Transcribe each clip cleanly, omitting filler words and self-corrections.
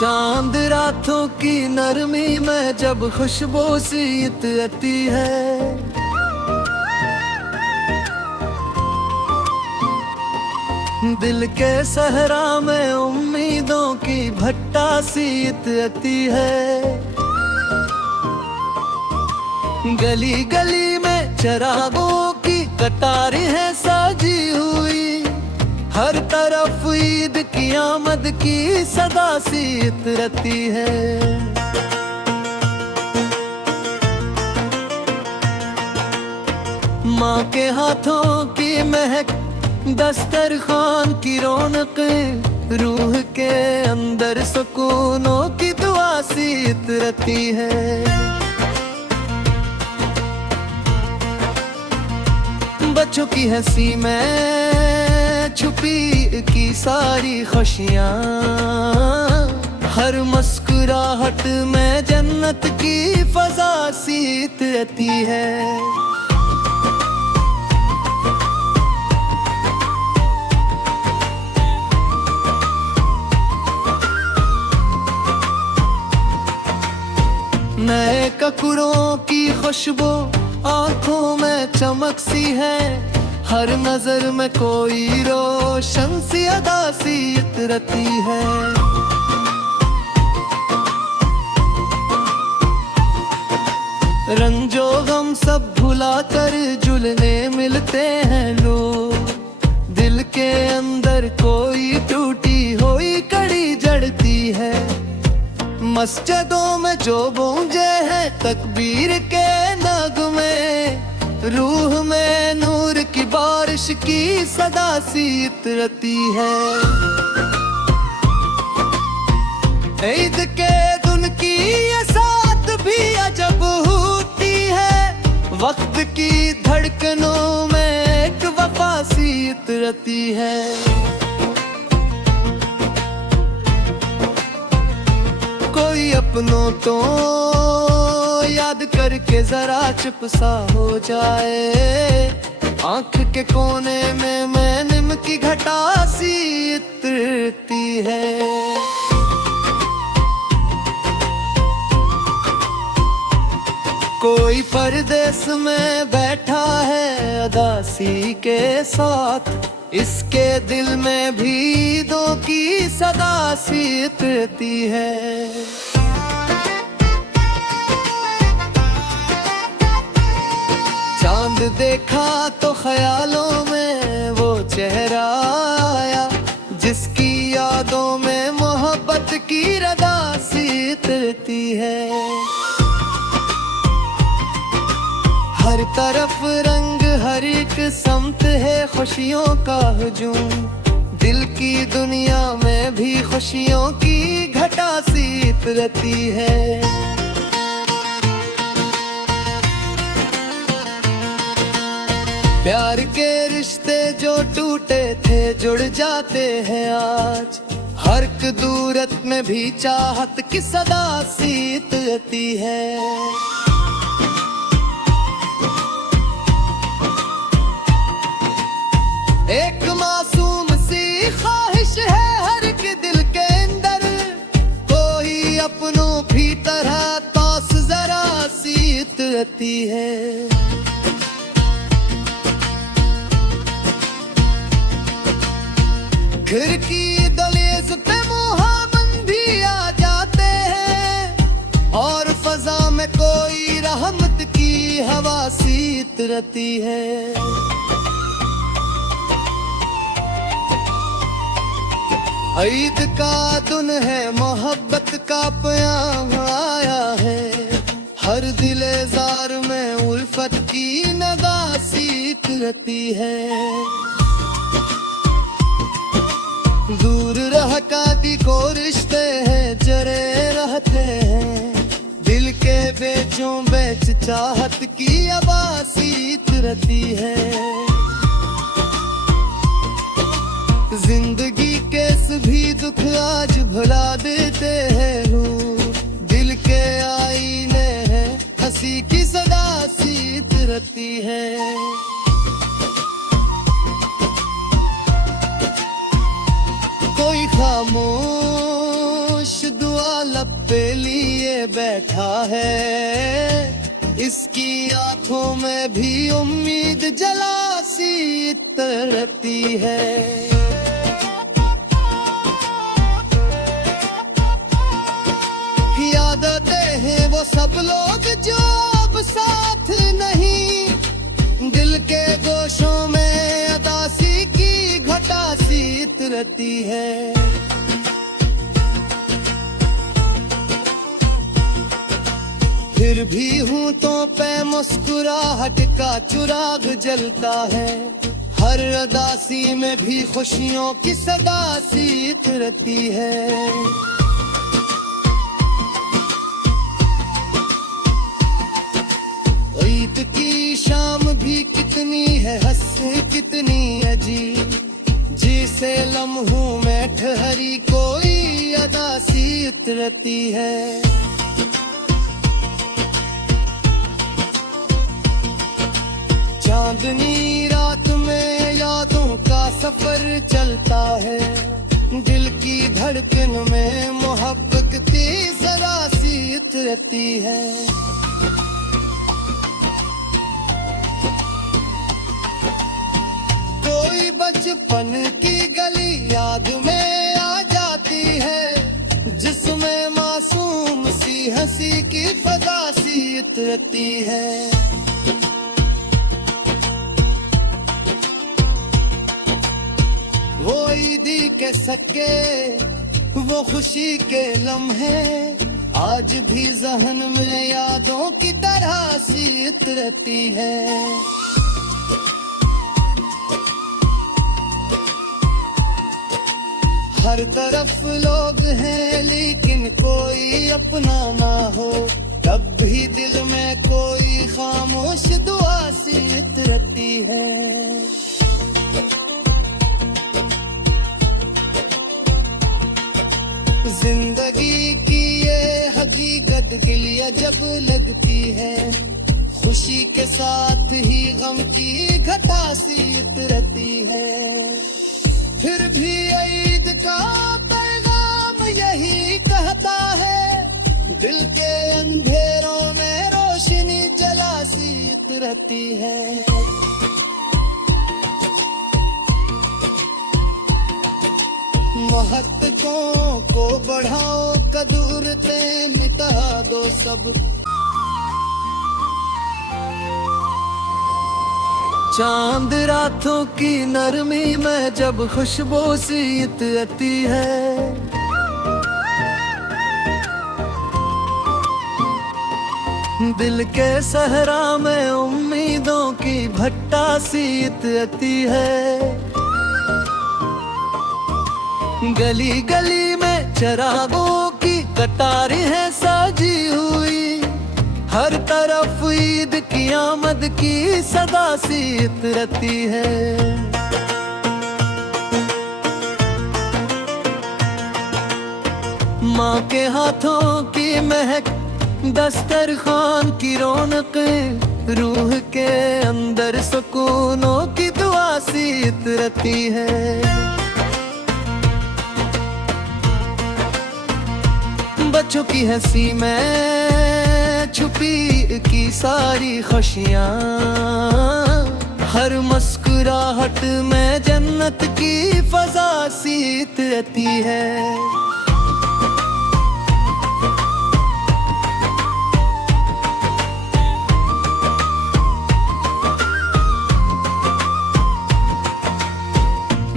चांद रातों की नरमी में जब खुशबू सी इतरती है, दिल के सहरा में उम्मीदों की भट्टा सी इतरती है। गली गली में चरागों की कतारें हैं साजी हुई, हर तरफ ईद की आमद की सदा सी इतरती है। माँ के हाथों की महक, दस्तरखान की रौनकें, रूह के अंदर सुकूनों की दुआ सी इतरती है। बच्चों की हंसी में छुपी की सारी खुशियाँ, हर मुस्कुराहट में जन्नत की फजा सी इतरती है। नए ककड़ों की खुशबू आंखों में चमक सी है, हर नजर में कोई रोशन सी अदा सी इतरती है। रंजो गम सब भुलाकर जुलने मिलते हैं लोग, दिल के अंदर कोई टूटी हुई कड़ी जड़ती है। मस्जिदों में जो गूंजे हैं तकबीर के नगमे, रूह में नूर की बारिश की सदा सी इतरती है। ईद के दिन की ये साथ भी अजब होती है, वक्त की धड़कनों में एक वफा सी इतरती है। कोई अपनों तो याद करके जरा चुप सा हो जाए, आंख के कोने में मैं निम की घटा सी इतरती है। कोई परदेस में बैठा है अदासी के साथ, इसके दिल में भी दो की सदा सी इतरती है। चांद देखा तो ख्यालों में वो चेहरा आया, जिसकी यादों में मोहब्बत की रदा सी इतरती है। हर तरफ रंग, हर एक समत है खुशियों का हुजूम, दिल की दुनिया में भी खुशियों की घटा सी इतरती है। प्यार के रिश्ते जो टूटे थे जुड़ जाते हैं आज, हर दूरत में भी चाहत की सदा सी इतरती है। एक मासूम सी ख्वाहिश है हर के दिल के अंदर, कोई अपनों की तरह तास जरा सी इतरती है। खिड़की दहलीज पे मोहब्बत आ जाते हैं, और फजा में कोई रहमत की हवा सी इतरती है। ईद का दिन है, मोहब्बत का प्याम आया है, हर दिलेजार में उल्फत की नगा सी इतरती है। दूर रह कादी को रिश्ते हैं जरे रहते हैं, दिल के बेचों बेच चाहत की आवाज़ इतरती है। जिंदगी के सभी दुख आज भुला देते हैं रूह, दिल के आईने हैं हंसी की सदा सी इतरती है। कोई खामोश दुआ बैठा है, इसकी आंखों में भी उम्मीद जला सी इतरती है। याद आते हैं वो सब लोग जो अब साथ नहीं, दिल के गोशों में अदासी की घटा सी इतरती है। फिर भी होंठों पे मुस्कुराहट का चिराग जलता है, हर अदासी में भी खुशियों की सदा सी इतरती है। ईद की शाम भी कितनी है हंसी कितनी अजीब, जिसे लम्हों में ठहरी कोई अदासी उतरती है। चांदनी रात में यादों का सफर चलता है, दिल की धड़कन में मोहब्बत की जरा सी उतरती है। कोई बचपन की गली याद में आ जाती है, जिसमें मासूम सी हंसी की फजा सी उतरती है। वो ईदी के सके वो खुशी के लम्हे आज भी जहन में यादों की तरह सी उतरती है। हर तरफ लोग हैं लेकिन कोई अपना ना हो, तब भी दिल में कोई खामोश दुआ सी उतरती है। जिंदगी की ये हकीकत गिलिया जब लगती है, खुशी के साथ ही गम की घटा सी उतरती है। फिर भी ईद का पैगाम यही कहता है, दिल के अंधेरों में रोशनी जला सी उतरती है। महत्वों को बढ़ाओ कदूरते मिटा दो सब, चांद रातों की नरमी में जब खुशबू सी इतरती है। दिल के सहरा में उम्मीदों की भट्टा सी इतरती है। गली गली में चरागों की कतारें हैं सजी हुई, हर तरफ ईद की आमद की सदा सी इतरती है। माँ के हाथों की महक दस्तरखान की रौनक, रूह के अंदर सुकूनों की दुआ सी इतरती है। बच्चों की हंसी में छुपी की सारी खुशियाँ, हर मुस्कुराहट में जन्नत की फजा सी इतरती है।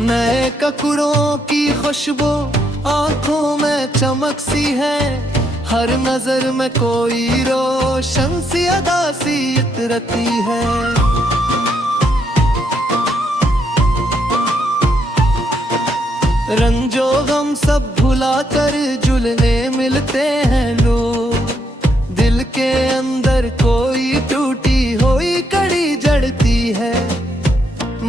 नए ककड़ों की खुशबू आंखों में चमक सी है, हर नजर में कोई रोशन सी अदा सी इतरती है। रंजो गम सब भुला कर जुलने मिलते हैं लोग, दिल के अंदर कोई टूटी हुई कड़ी जड़ती है।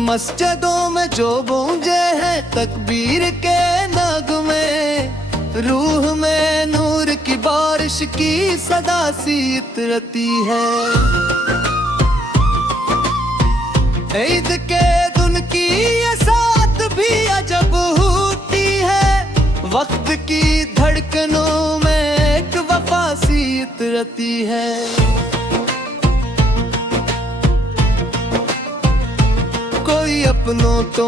मस्जिदों में जो गूंजे हैं तकबीर के नगमे, रूह में नूर की बारिश की सदा सी इतरती है। ईद के दिन की ये साथ भी अजब होती है, वक्त की धड़कनों में एक वफा सी इतरती है। कोई अपनों तो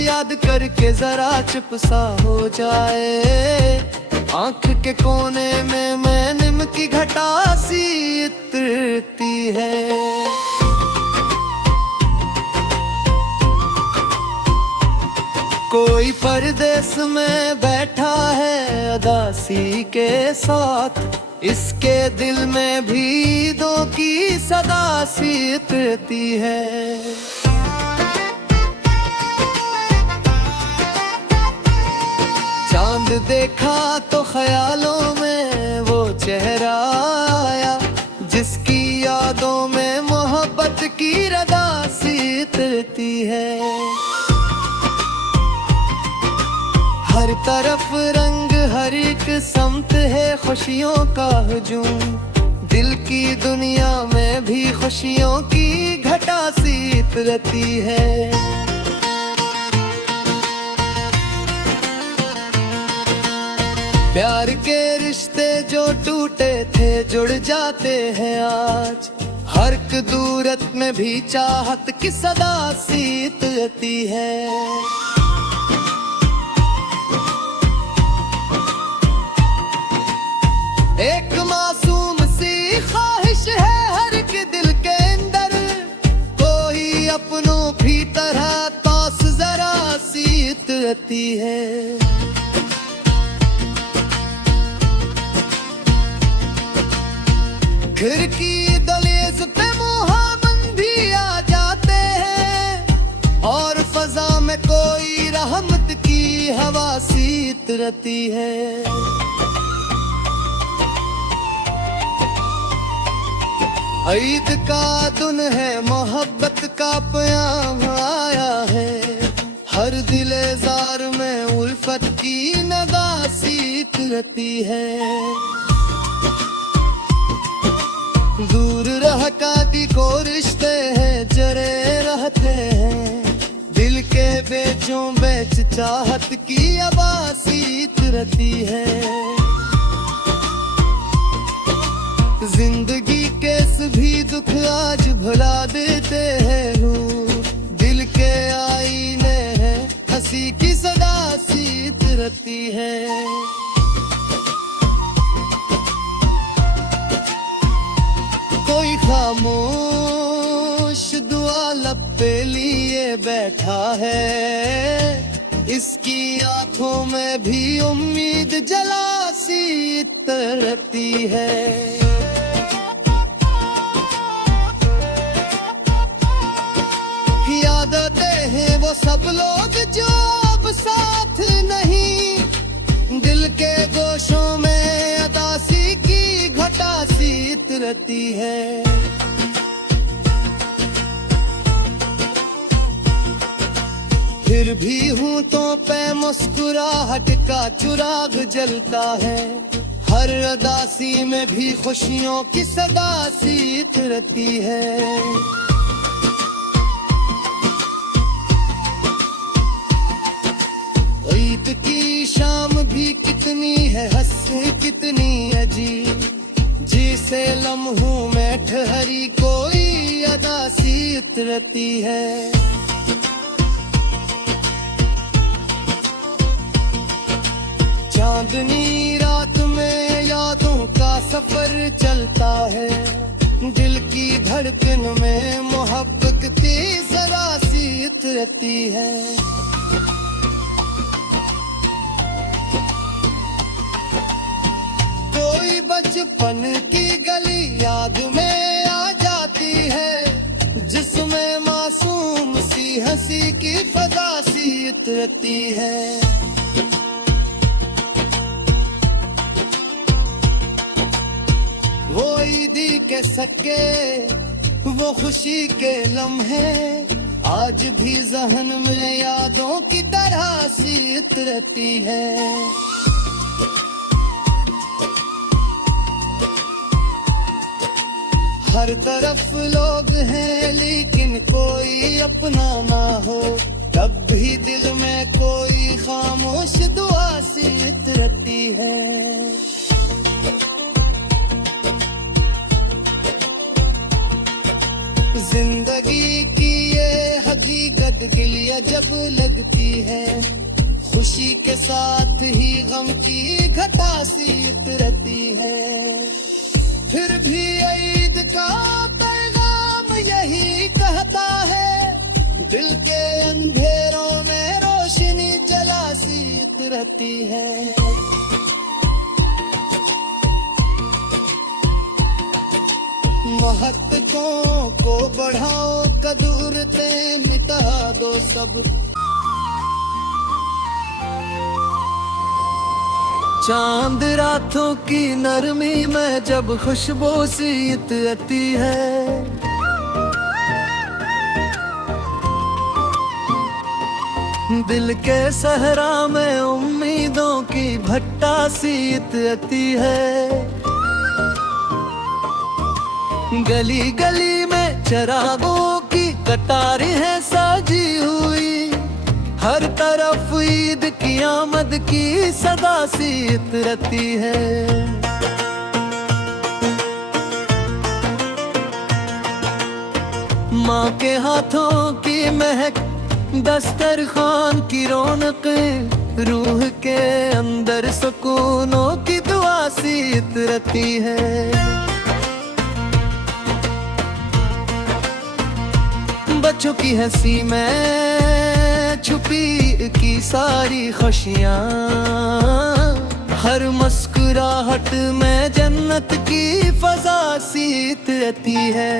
याद करके जरा चुप सा हो जाए, आंख के कोने में मैं नीम की घटा सी इतरती है। कोई परदेस में बैठा है अदासी के साथ, इसके दिल में भी दो की सदा सी इतरती है। चांद देखा तो ख्यालों में वो चेहरा आया, जिसकी यादों में मोहब्बत की रदा सी इतरती है। हर तरफ रंग हर एक समत है खुशियों का हुजूम, दिल की दुनिया में भी खुशियों की घटा सी इतरती है। प्यार के रिश्ते जो टूटे थे जुड़ जाते हैं आज, हर एक दूरत में भी चाहत की सदा सी इतरती है। एक मासूम सी ख्वाहिश है हर के दिल के अंदर, कोई अपनों भी तरह तौस जरा सी इतरती है। खिड़की दहलीज पे मोहबंदी आ जाते हैं, और फजा में कोई रहमत की हवा सी इतरती है। ईद का दिन है मोहब्बत का प्याम आया है, हर दिलेजार में उल्फत की नगा सी इतरती है। दूर रह कादी को रिश्ते हैं जरे रहते हैं, दिल के बेचों बेच चाहत की आवाज़ इतरती है। जिंदगी के सभी दुख आज भुला देते हैं रूह, दिल के आईने हैं हंसी की सदा सी इतरती है। कोई खामोश दुआ लब पे लिए बैठा है, इसकी आंखों में भी उम्मीद जला सी इतरती है। याद आते हैं वो सब लोग जो अब साथ नहीं, दिल के गोशों में अदासी की घटा सी इतरती है। फिर भी हूँ तो पे मुस्कुराहट का चुराग जलता है, हर अदासी में भी खुशियों की सदा सी इतरती है। ईद की शाम भी कितनी है हंसी कितनी अजीब, जिसे लम्हों में ठहरी कोई अदा सी इतरती है। चांदनी रात में यादों का सफर चलता है, दिल की धड़कन में मोहब्बत की जरा सी इतरती है। कोई बचपन की गली याद में आ जाती है, जिसमें मासूम सी हंसी की फजा सी इतरती है। वो ईदी के सके वो खुशी के लम्हे आज भी जहन में यादों की तरह सी इतरती है। हर तरफ लोग हैं लेकिन कोई अपना ना हो, तब भी दिल में कोई खामोश दुआ सी इतरती है। अजब लगती है, खुशी के साथ ही गम की घटा सी उतरती है। फिर भी ईद का पैगाम यही कहता है, दिल के अंधेरों में रोशनी जला सी उतरती है। महत्वों को बढ़ाओ, कदूरतें मिटा दो सब। चांद रातों की नरमी में जब खुशबू सी उतरती है, दिल के सहरा में उम्मीदों की भट्टा सी उतरती है। गली गली में चिरागों की कतारें हैं सजी हुई, हर तरफ ईद की आमद की सदा सी उतरती है। माँ के हाथों की महक, दस्तरखान की रौनक, रूह के अंदर सुकूनों की दुआ सी उतरती है। बच्चों की हंसी में छुपी की सारी खुशियाँ, हर मुस्कुराहट में जन्नत की फजा सी उतरती है।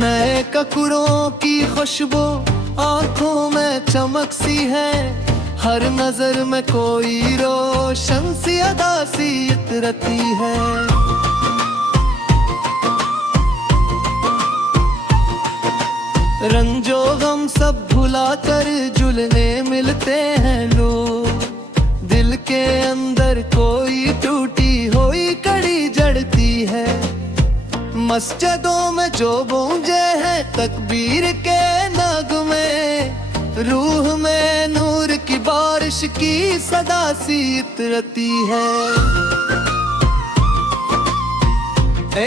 नए कपड़ों की खुशबू आंखों में चमक सी है, हर नजर में कोई रोशन सी अदा सी उतरती है। रंजो गम सब भुला कर जुलने मिलते हैं लोग, दिल के अंदर कोई टूटी हुई कड़ी जड़ती है। मस्जिदों में जो गूंजे हैं तकबीर के नगमे, रूह में नूर की बारिश की सदा सी उतरती है।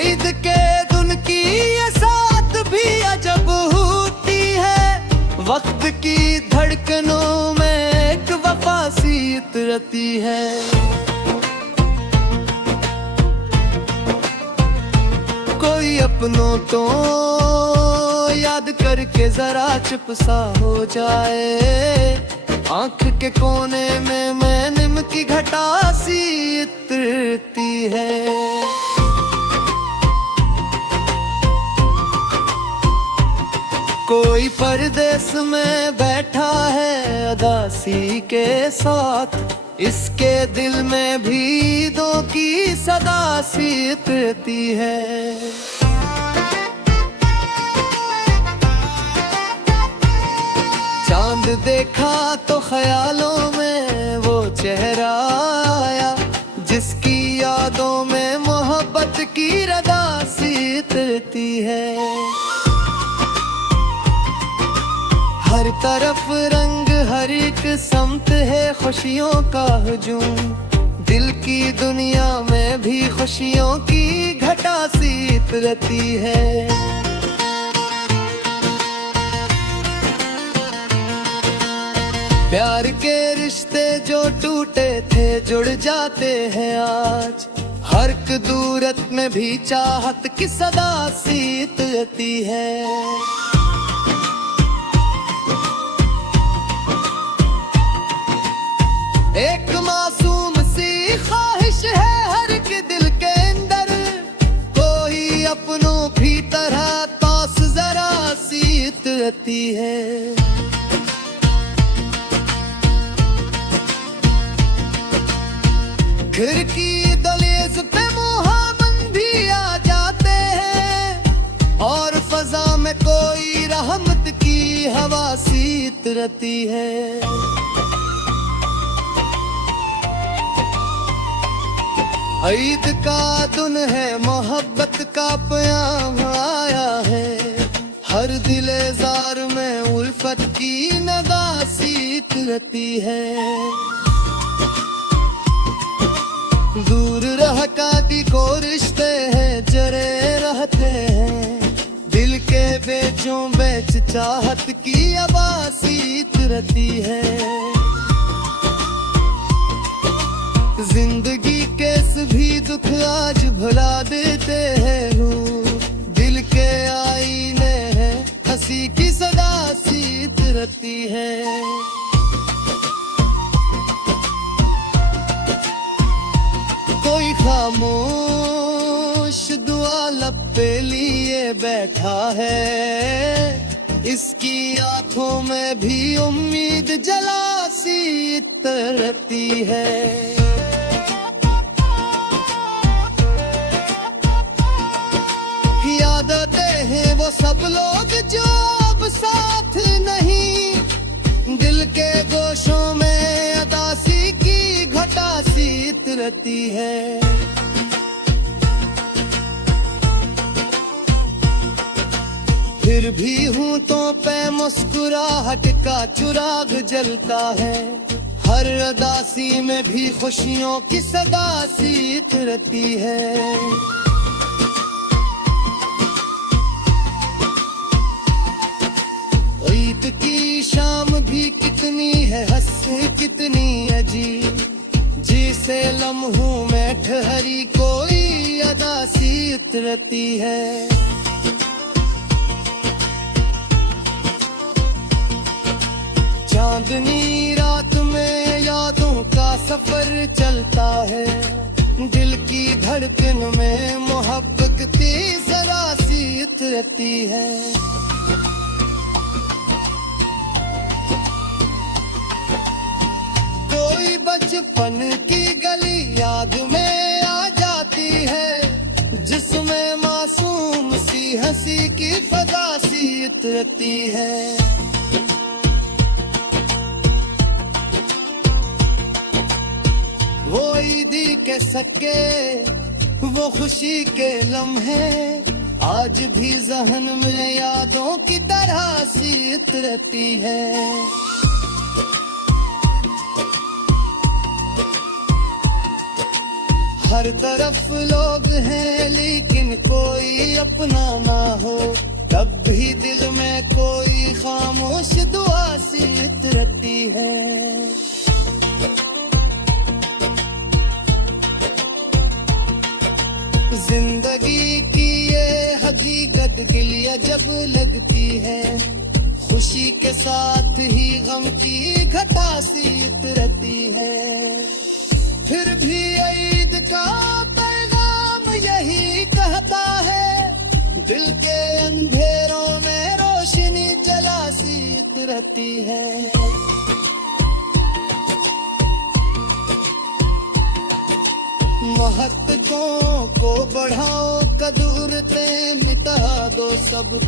ईद के दिन की ये साथ भी अजब होती है, वक्त की धड़कनों में एक वफा सी उतरती है। कोई अपनों तो याद करके जरा चुप सा हो जाए, आंख के कोने में मैं निम की घटा सी उतरती है। कोई परदेस में बैठा है अदासी के साथ, इसके दिल में भी ईदों की सदा सी उतरती है। चांद देखा तो ख्यालों में वो चेहरा आया, जिसकी यादों में मोहब्बत की रदा सी उतरती है। हर तरफ रंग, हर एक समत है खुशियों का हुजूम, दिल की दुनिया में भी खुशियों की घटा सी उतरती है। प्यार के रिश्ते जो टूटे थे जुड़ जाते हैं आज, हर दूरत में भी चाहत की सदा सी उतरती है। एक मासूम सी ख्वाहिश है हर के दिल के अंदर, कोई अपनों भी तरह पास जरा सी उतरती है। घर की दहलीज पे मोहब्बत आ जाते हैं, और फजा में कोई रहमत की हवा सी उतरती है। ईद का दिन है, मोहब्बत का प्याम आया है, हर दिलेजार में उल्फत की नगा सी उतरती है। दूर रह काटी को रिश्ते हैं जरे रहते हैं, दिल के बेचों बेच चाहत की अबासी रहती है। जिंदगी के सभी दुख आज भुला देते हैं रूह, दिल के आईने हैं हंसी की सदा सीत रहती है। कोई खामोश दुआ लब पे लिए बैठा है, इसकी आंखों में भी उम्मीद जला सी तरती है। याद आते हैं वो सब लोग जो अब साथ नहीं, दिल के गोशों में अदासी की घटा सी रहती है। फिर भी हूँ तो पे मुस्कुराहट का चिराग जलता है, हर अदासी में भी खुशियों की सदा सी रहती है। ईद की शाम भी कितनी है हंस कितनी अजीब, जिसे लम्हों में ठहरी कोई अदा सी उतरती है। चांदनी रात में यादों का सफर चलता है, दिल की धड़कन में मोहब्बत की जरा सी उतरती है। कोई बचपन की गली याद में आ जाती है, जिसमें मासूम सी हंसी की फजा सी उतरती है। वो ईदी के सके वो खुशी के लम्हे आज भी जहन में यादों की तरह सी उतरती है। हर तरफ लोग हैं लेकिन कोई अपना ना हो, तब भी दिल में कोई खामोश दुआ सी उतरती है। जिंदगी की ये हकीकत गिलिया जब लगती है, खुशी के साथ ही गम की घटा सी उतरती है। फिर भी ईद का पैगाम यही कहता है, दिल के अंधेरों में रोशनी जला सी उतरती है। महत्वों को बढ़ाओ, कदूरतें मिटा दो सब,